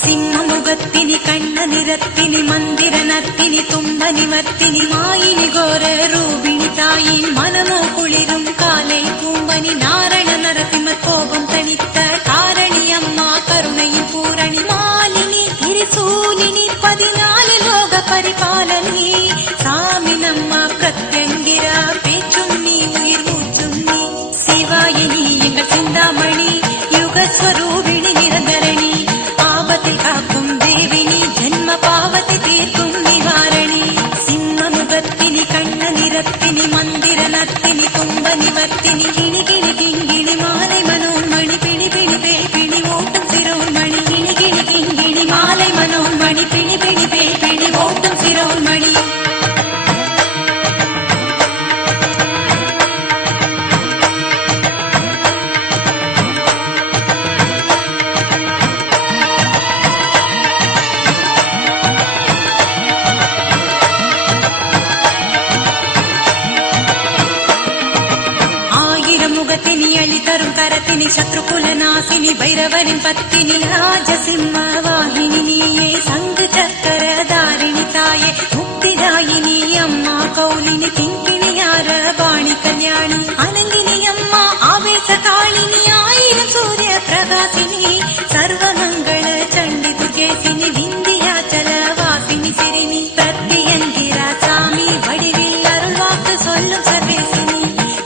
ಸಿಂಹಮುಗತ್ತಿನಿ ಕಣ್ಣ ನಿರತ್ತಿನಿ ಮಂದಿರ ನತ್ತಿನಿ ತುಂಬ ನಿವತ್ತಿನಿ ಮಾಯಿನಿ ಘೋರ ರೂಪಿಣಿ ತಾಯಿನ್ ಮನಮೋ ಕುಳಿரும் காலை பூம்பனி நாரண நரசிம்ம கோபம் தணித்த காரணி அம்மா கருணையின் பூரணி மாலினி கிரிசூலினி 14 லோக பரிபாலனி சாமி நம்ம பிரத்யங்கிரா பேச்சும் நீ உயிர் மூச்சும் நீ சிவாயினி எங்கள் சிந்தாமணி யுகஸ்வரூபிணி நிரந்தரணி ஆபத்தில் காக்கும் தேவினி ஜன்ம பாவத்தை தீர்க்கும் நிவாரணி சிம்மமுகத்தினி கண்ண நிறத்தினி மந்திர நத்தினி தும்ப நிவர்த்தினி கிணி கிணி கிங்கிணி மாலை மனோன்மணி பிணி பிணி பே பிணி ஓட்டும் சிரோன்மணி கிணி கிணி கிங்கிணி மாலை மனோன்மணி பிணி பிணி பே பிணி ஓட்டும் சிரோன்மணி முகத்தினி அழி தரும் கரத்தினி சத்ருகுல நாசினி பைரவரின் பத்தினி ராஜசிம்ம வாகினி நீயே சங்கு சக்கர தாரிணி தாயே முக்திதாயினி அம்மா கௌலினி கிங்கிணியார வாணி கல்யாணி அனங்கினி அம்மா ஆவேச காளினி ஆயிரம் சூரிய பிரகாசினி சர்வமங்கள சண்டி துர்கேசினி விந்தியாச்சல வாசினி சிறினி பிரத்யங்கிரா சாமி வடிவில் அருள் வாக்கு சொல்லும் சர்வேசினி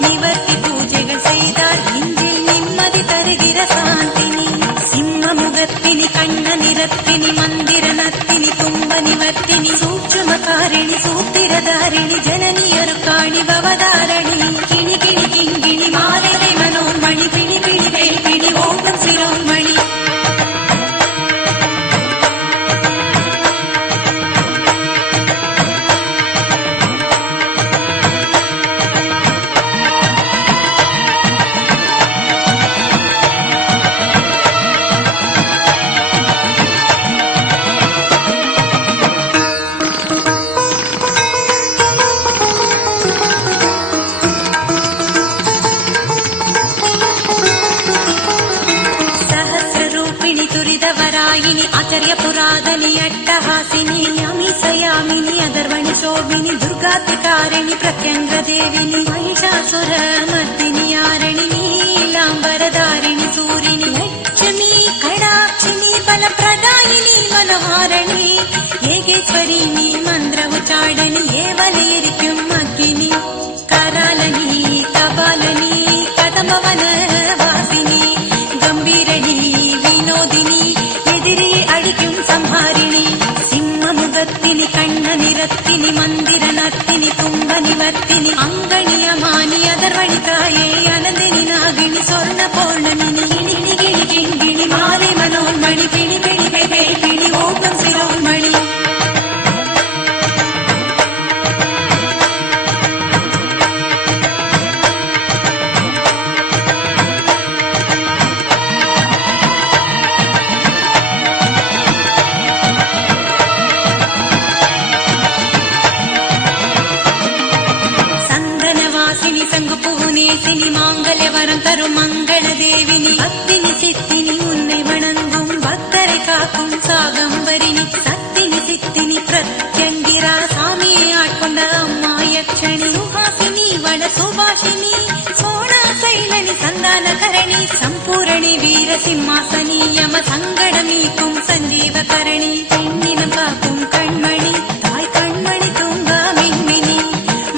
நிவர்த்தி பூஜைகள் செய்தால் இன்றில் நிம்மதி தருகிற சாந்தினி சிம்மமுகத்தினி கண்ண நிறத்தினி மந்திர நத்தினி தும்ப நிவர்த்தினி சூட்சுமகாரிணி சூத்திரதாரிணி ஜனனி அருக்காணி பவதாரணி கிணி கிணி கிங்கிணி மாலை மனோன்மணி பிணி பிணி வேல் பிணி ஓட்டும் சிரோன்மணி आचार्य पुरादनी अट्टहासिनी अमीसयामिनी अदर्वणि शोभिनी दुर्गातिकारिणि प्रत्यंग्र देविनी महिषासुर मर्दिनी आरणि नीलांबरधारिणि सूरिणि लक्ष्मी कडाक्षिणी बलप्रदायिनी मनोहारिणी येगेश्वरिनी मंत्र उच्चाडनी येवलेरिक्कुम अग्गिनी करालनी तबालनी कदमवन वासिनी गंभीरणी विनोदिनी अडिक्कुम संहारिणी सिंहमुगत्तिनि कण्ण निरत्तिनि मंदिर नत्तिनि तुंब निवर्तिनि अंगणिय मानि अदर्वणि ताये अनंदिनि नागिनि स्वर्ण पौर्णमिनि गिणि गिणि गिणि माले मनोन्मणि पिणि पिणि पे पिणि ओटम शिरोन्मणि संगुपूनेसिनि मांगल्यवरम तरुम मंगल देविनी भक्तिनि सिद्धिनि उन्नै वणंगुम भक्तரை காக்கும் சாகம்பரினி சத்தினி சித்தினி பிரத்யங்கிரா சாமியை ஆட்கொண்ட அம்மா யக்ஷணி சுஹாசினி வட சுபாஷினி சோணா சைலனி சந்தானகரணி சம்பூரணி வீர சிம்மாசனி யம சங்கடம் நீக்கும் சஞ்சீவ கரணி பெண்ணினம் காக்கும் கண்மணி தாய் கண்மணி தூங்கா மின்மினி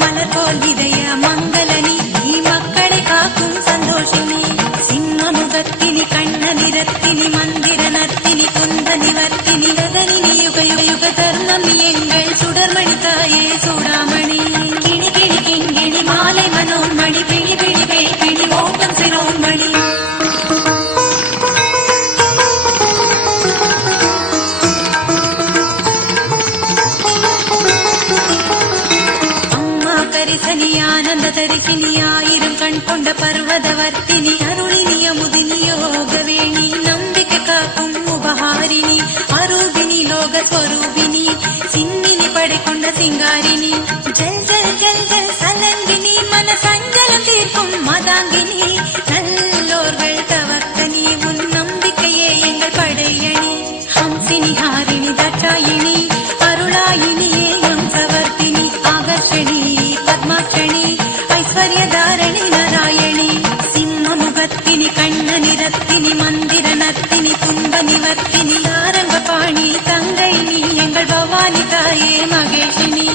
மலர் போல் இதய மங்களனி நீ மக்களை காக்கும் சந்தோஷினி சிம்மமுகத்தினி கண்ண நிறத்தினி மந்திர நத்தினி குந்த நிவர்த்தினி கதனினி யுக யுக யுக தர்மம் எங்கள் சுடர்மணி தாயே சூடாமணி கிணி கிணி கிண்கிணி மாலை மனோன்மணி பிணி பிணி பேய்பிணி ஓட்டம் சிரோன்மணி அம்மா கரிசனி ஆனந்த தரிசினி ஆயிரம் கண் கொண்ட பர்வதவர்த்தினி அருளினி அமுதினி யோகவேணி நம்பிக்கை காக்கும் உபஹாரிணி அரூபிணி லோக ஸ்வரூபிணி சின்னினி படை கொண்ட சிங்காரிணி ஜல் ஜல் ஜல் ஜல் சலங்கினி மன சஞ்சலம் தீர்க்கும் மதாங்கினி நல்லோர்கள் தவர்த்தனி உன் நம்பிக்கையே எங்கள் படையணி ஹம்சினி ஹாரிணி தட்சாயினி அருளாயினியே எம் சவர்த்தினி ஆகர்ஷணி பத்மாட்சணி ஐஸ்வர்யதாரணி நாராயணி சிம்மமுகத்தினி கண்ண நிறத்தினி மந்திர நத்தினி துன்ப நிவர்த்தினி சாரங்க பாணி தங்கை நீ எங்கள் பவானி தாயே மகேஷினி